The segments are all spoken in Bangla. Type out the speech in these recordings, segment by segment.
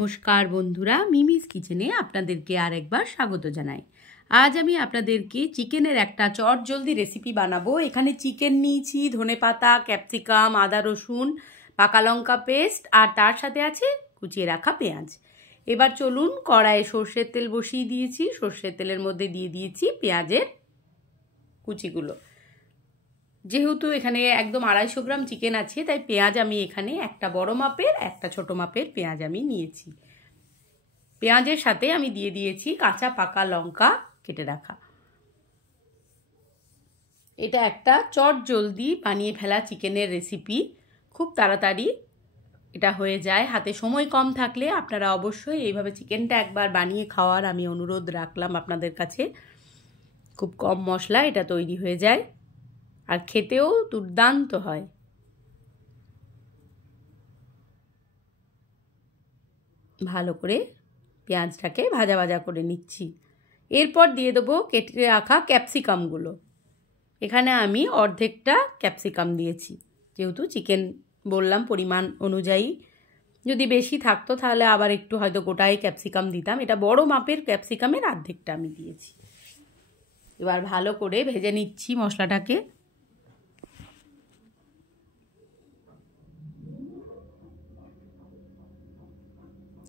নমস্কার বন্ধুরা, মিমিস কিচেনে আপনাদেরকে আরেকবার স্বাগত জানাই। আজ আমি আপনাদেরকে চিকেনের একটা চটজলদি রেসিপি বানাবো। এখানে চিকেন নিয়েছি, ধনেপাতা, ক্যাপসিকাম, আদা রসুন, পাকা লঙ্কা পেস্ট আর তার সাথে আছে কুচিয়ে রাখা পেঁয়াজ। এবার চলুন, কড়াইয়ে সর্ষের তেল বসিয়ে দিয়েছি। সর্ষের তেলের মধ্যে দিয়ে দিয়েছি পেঁয়াজের কুচিগুলো। যেহেতু এখানে একদম 250 গ্রাম চিকেন আছে, তাই পেঁয়াজ আমি এখানে একটা বড় মাপের একটা ছোট মাপের পেঁয়াজ আমি নিয়েছি। পেঁয়াজের সাথে আমি দিয়ে দিয়েছি কাঁচা পাকা লঙ্কা কেটে রাখা। এটা একটা চটজলদি বানিয়ে ফেলা চিকেনের রেসিপি, খুব তাড়াতাড়ি এটা হয়ে যায়। হাতে সময় কম থাকলে আপনারা অবশ্যই এইভাবে চিকেনটা একবার বানিয়ে খাওয়ার আমি অনুরোধ রাখলাম আপনাদের কাছে। খুব কম মশলা এটা তৈরি হয়ে যায় আর খেতেও দুর্দান্ত হয়। ভালো করে পেঁয়াজটাকে ভাজা ভাজা করে নিচ্ছি। এরপর দিয়ে দেবো কেটে রাখা ক্যাপসিকামগুলো। এখানে আমি অর্ধেকটা ক্যাপসিকাম দিয়েছি, যেহেতু চিকেন বললাম পরিমাণ অনুযায়ী। যদি বেশি থাকতো তাহলে আবার একটু হয়তো গোটাই ক্যাপসিকাম দিতাম। এটা বড় মাপের ক্যাপসিকামের অর্ধেকটা আমি দিয়েছি। এবার ভালো করে ভেজে নিচ্ছি মশলাটাকে।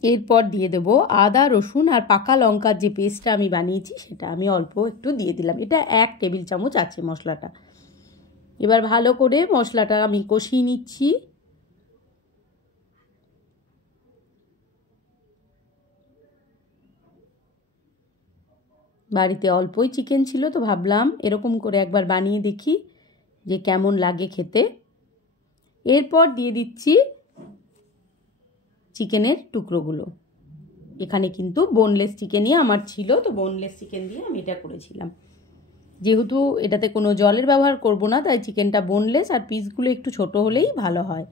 এরপর দিয়ে দেবো আদা রসুন আর পাকা লঙ্কার যে পেস্টটা আমি বানিয়েছি সেটা আমি অল্প একটু দিয়ে দিলাম। এটা 1 টেবিল চামচ আছে মশলাটা। এবার ভালো করে মশলাটা আমি কষিয়ে নিচ্ছি। বাড়িতে অল্পই চিকেন ছিল, তো ভাবলাম এরকম করে একবার বানিয়ে দেখি যে কেমন লাগে খেতে। এরপর দিয়ে দিচ্ছি চিকেনের টুকরোগুলো। এখানে কিন্তু বোনলেস চিকেনই আমার ছিল, তো বোনলেস চিকেন দিয়ে আমি এটা করেছিলাম। যেহেতু এটাতে কোনো জলের ব্যবহার করব না, তাই চিকেনটা বোনলেস আর পিসগুলো একটু ছোট হলেই ভালো হয়।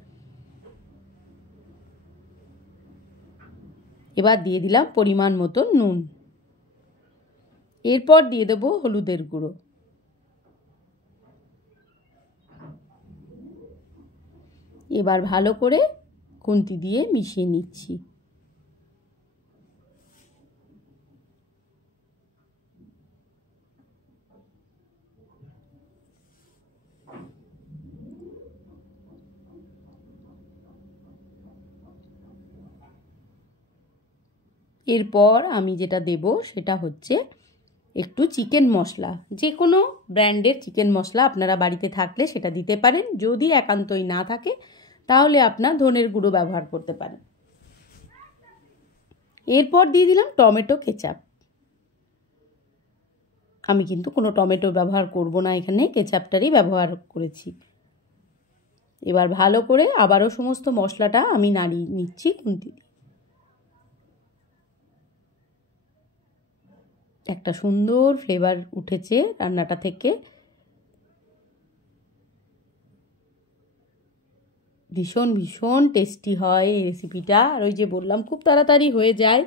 এবার দিয়ে দিলাম পরিমাণ মতো নুন। এরপর দিয়ে দেবো হলুদের গুঁড়ো। এবার ভালো করে খুন্তি দিয়ে মিশিয়ে নিচ্ছি। এরপর আমি যেটা দেব সেটা হচ্ছে একটু চিকেন মশলা। যে কোনো ব্র্যান্ডের চিকেন মশলা আপনারা বাড়িতে থাকলে সেটা দিতে পারেন। যদি একান্তই না থাকে তাহলে আপনার ধনের গুঁড়ো ব্যবহার করতে পারেন। এরপর দিয়ে দিলাম টমেটো কেচাপ। আমি কিন্তু কোনো টমেটো ব্যবহার করব না, এখানে কেচাপটারই ব্যবহার করেছি। এবার ভালো করে আবারও সমস্ত মশলাটা আমি নাড়িয়ে নিচ্ছি খুন্তি দিয়ে। একটা সুন্দর ফ্লেভার উঠেছে রান্নাটা থেকে। ভীষণ ভীষণ টেস্টি হয় এই রেসিপিটা। আর ওই যে বললাম খুব তাড়াতাড়ি হয়ে যায়।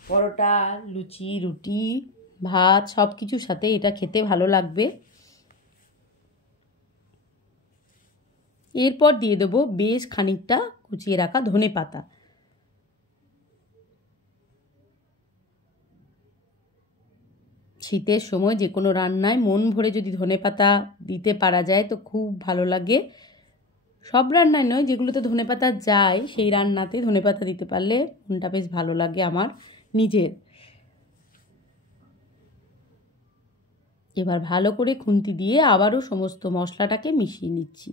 পরোটা, লুচি, রুটি, ভাত সব কিছুর সাথে এটা খেতে ভালো লাগবে। এরপর দিয়ে দেবো বেশ খানিকটা কুচিয়ে রাখা ধনেপাতা। শীতের সময় যে কোনো রান্নায় মন ভরে যদি ধনেপাতা দিতে পারা যায় তো খুব ভালো লাগে। সব রান্নায় নয়, যেগুলোতে ধনেপাতা যায় সেই রান্নাতে ধনেপাতা দিতে পারলে মনটা বেশ ভালো লাগে আমার নিজের। এবার ভালো করে খুন্তি দিয়ে আবারও সমস্ত মশলাটাকে মিশিয়ে নিচ্ছি।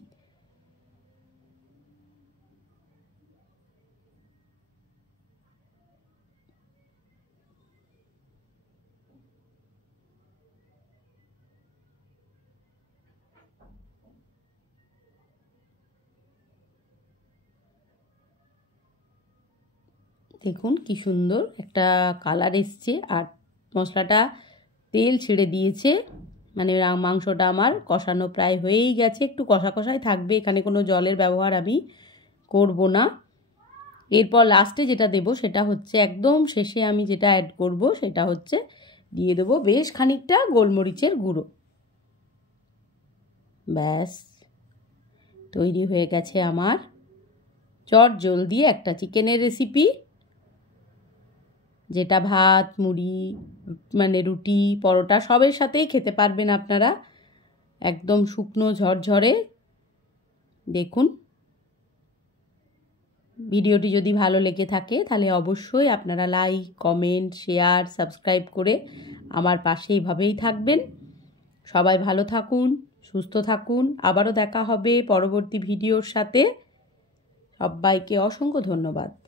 দেখুন কি সুন্দর একটা কালার এসছে আর মশলাটা তেল ছেড়ে দিয়েছে। মানে মাংসটা আমার কষানো প্রায় হয়েই গেছে। একটু কষা কষাই থাকবে, এখানে কোনো জলের ব্যবহার আমি করব না। এরপর লাস্টে যেটা দেব সেটা হচ্ছে একদম শেষে আমি যেটা অ্যাড করব সেটা হচ্ছে দিয়ে দেবো বেশ খানিকটা গোলমরিচের গুঁড়ো। ব্যাস তৈরি হয়ে গেছে আমার চট জলদি একটা চিকেনের রেসিপি, যেটা ভাত, মুড়ি, মানে রুটি, পরোটা সবের সাথেই খেতে পারবেন আপনারা। একদম শুকনো ঝরঝরে। দেখুন, ভিডিওটি যদি ভালো লেগে থাকে তাহলে অবশ্যই আপনারা লাইক, কমেন্ট, শেয়ার, সাবস্ক্রাইব করে আমার পাশে এইভাবেই থাকবেন। সবাই ভালো থাকুন, সুস্থ থাকুন। আবারও দেখা হবে পরবর্তী ভিডিওর সাথে। সবাইকে অসংখ্য ধন্যবাদ।